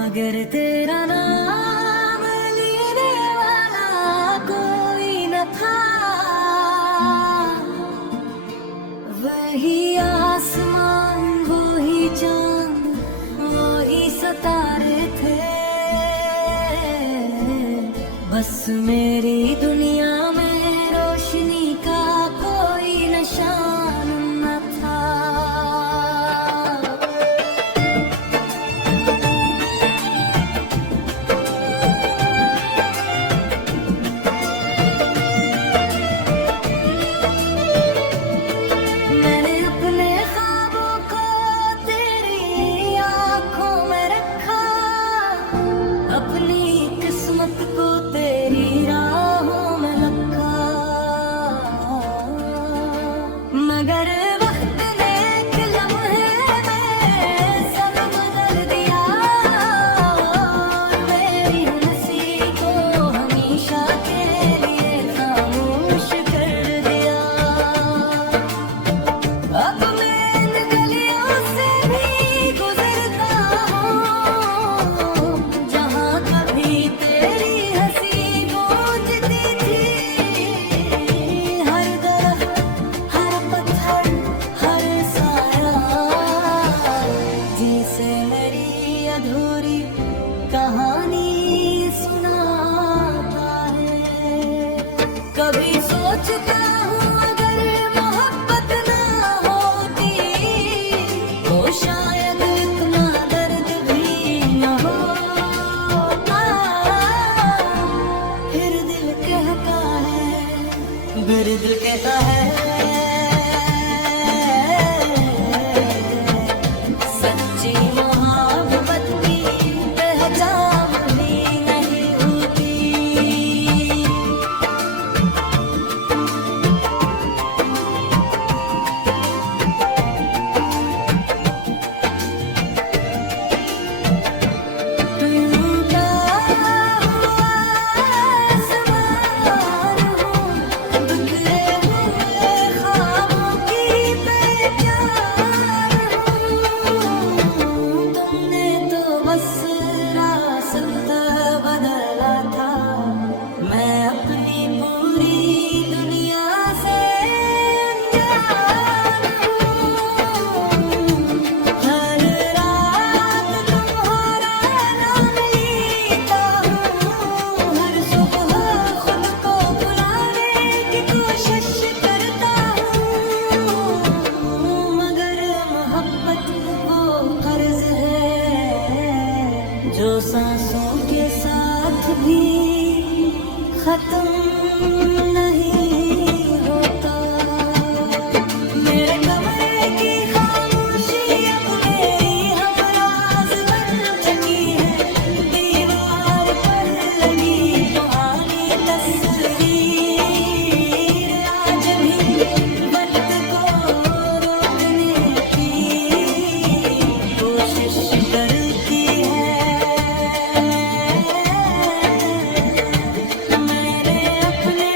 मगर तेरा नाम लेने वाला कोई न था। वही आसमान, वही चांद, वही सितारे थे। बस मेरी दुनिया में रोशनी का कोई निशान न था। मैंने अपने ख्वाबों को तेरी आंखों में रखा, अपनी किस्मत को तेरी राहों में रखा। मगर वक्त ने एक लम्हे में सब बदल दिया, और मेरी हंसी को हमेशा के लिए खामोश कर दिया। अब मैं इन गलियों से भी गुजरता हूँ, जहाँ कभी तेरी हंसी गूंजती थी। हर दरख्त, हर पत्थर, हर साया जिसे मेरी अधूरी कहानी सुनाता है। कभी सोचता हूँ अगर मोहब्बत ना होती तो शायद इतना दर्द भी न होता। फिर दिल कहता है, फिर दिल कहता है, सच्ची मोहब्बत की पहचान भी नहीं होती। टूटा हुआ आसमान हूँ, बिखरे हुए ख्वाबों की पहचान हूँ। तुमने तो बस रास्ता बदला था, मैं अपनी पूरी दुनिया से अनजान हूँ। हर रात तुम्हारा नाम लेता हूँ, हर सुबह खुद को बुलाने की कोशिश करता हूँ। मगर मोहब्बत वो कर्ज है जो सांसों के साथ भी खत्म नहीं होता। मेरे कमरे की खामोशी अब मेरी हमराज बन चुकी है। दीवार पर लगी पुरानी तस्वीर आज भी वक्त को रोकने की कोशिश करती है। मैंने अपने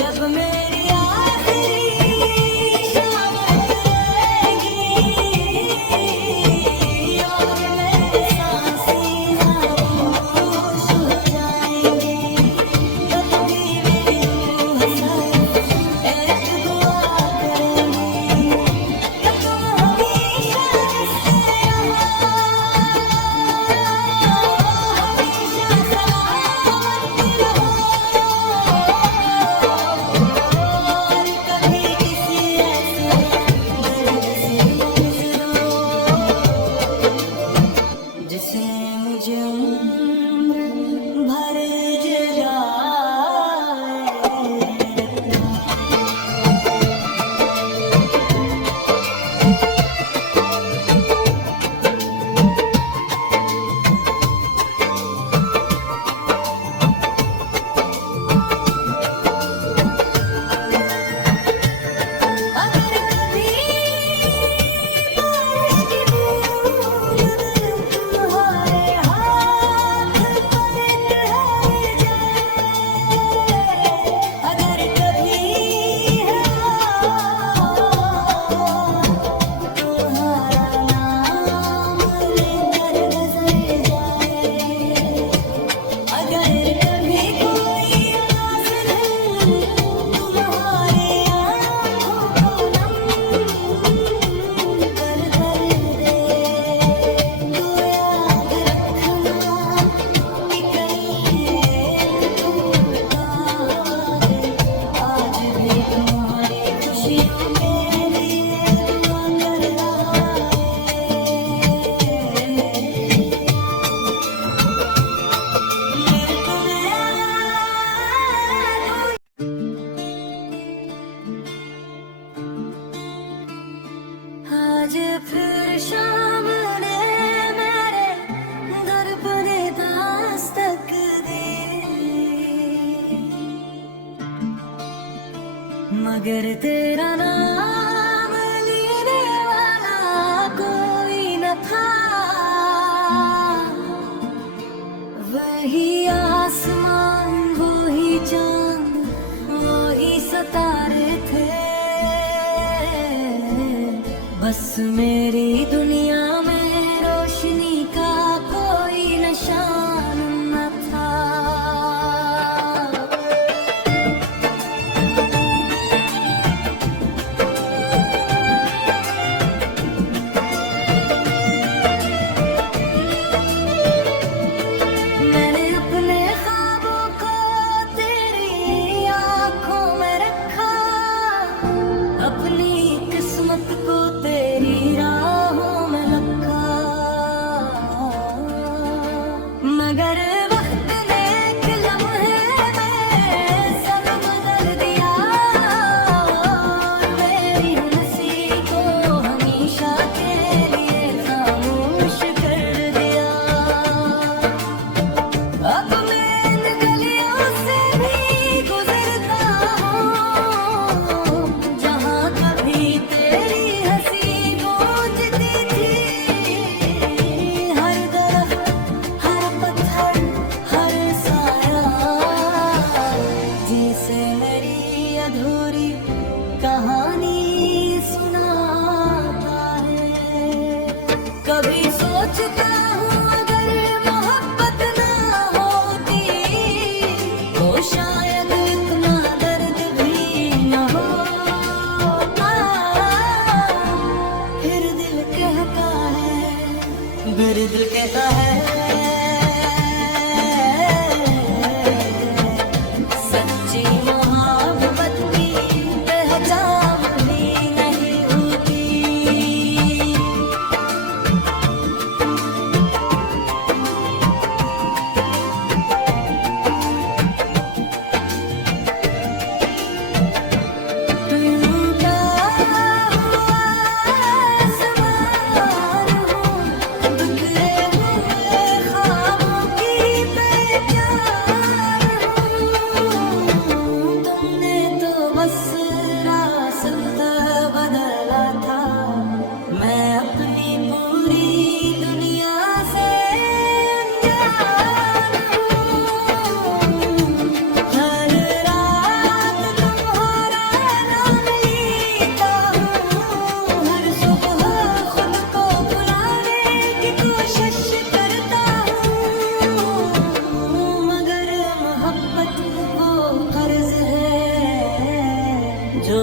जब मेरी आखिरी शाम रहेगी और मेरे सांसें खामोश हो जाएंगी, तब भी मेरी रूह एक दुआ करेगी कि तुम हमेशा मुझसे हमेशा सलामत रहो और कभी किसी ऐसे दर्द से गुजरो जिसे मुझे उम्र भर जगाए। अगर कभी बारिश की बूंद तुम्हारे हाथ पर ठहर जाए, अगर कभी तुम्हारा नाम लेकर गुजर जाए, अगर कभी कोई आंसू तुम्हारे आँखों को नम कर दे, तो याद रखना कि कहीं एक टूटा आज भी तुम्हारी खुशियों के लिए दुआ कर रहा है। आज फिर शाम ने मेरे दर पर दस्तक दी, मगर तेरा नाम लेने वाला कोई न था, वही आसमान वही चांद वही सितारे थे, बस मेरी दुनिया में रोशनी का कोई निशान न था। मैंने अपने ख्वाबों को तेरी आँखों में रखा, अपनी किस्मत को तेरी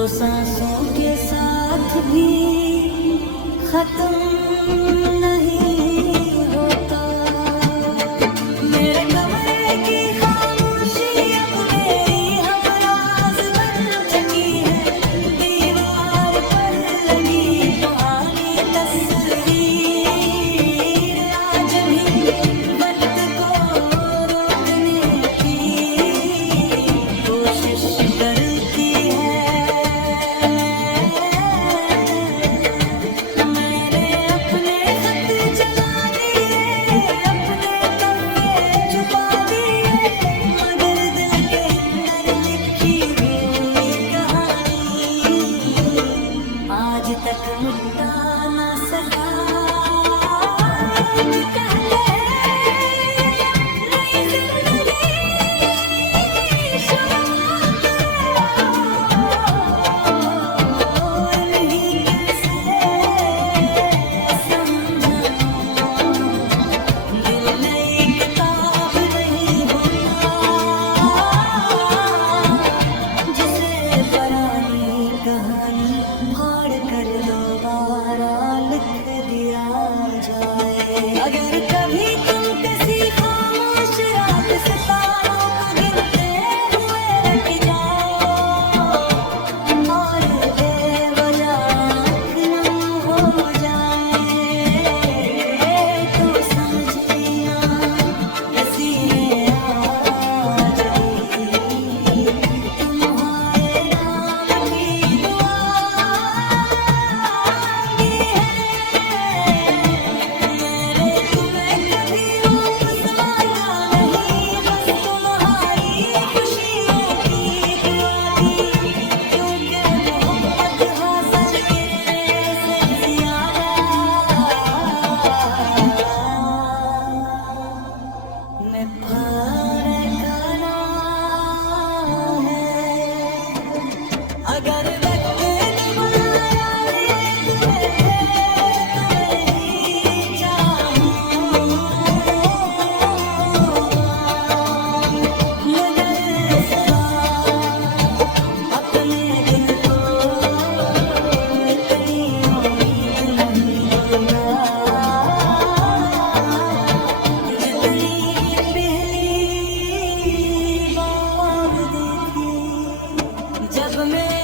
सांसों के साथ भी खत्म नहीं होता। मेरे कमरे की खामोशी अब मेरी हमराज बन चुकी है। दीवार पर लगी पुरानी तस्वीर आज भी वक्त को रोकने की कोशिश करती है। मैंने अपने खत जला दिए, अपने तन्ने छुपा दिए, मगर दिल के अंदर लिखी हुई कहानी आज तक मिटा न सका। कहते हैं नई जिंदगी शुरुआत नहीं कैसे समझाऊं। दिल नई किताब नहीं होता जिसे पुरानी कहानी फाड़ कर दोबारा लिख दिया जाए। अगर कभी तुम किसी खामोश रात सितारों को गिनते हुए रख जाओ और बेवजह आँख नम हो जाए तो समझ लेना किसी ने आज भी तुम्हारे नाम की दुआ की है। मैंने तुम्हें कभी वापस मांगा नहीं, बस तुम्हारी खुशियों की दुआ की, क्योंकि मोहब्बत हासिल करने से ज्यादा निभाने का नाम है। अगर वक्त ने बुलाया है तुम्हें ही चाहूँगा, मगर इस बार अपने दिल को इतनी उम्मीद नहीं दूंगा जितनी पहली बार देखी जब मैं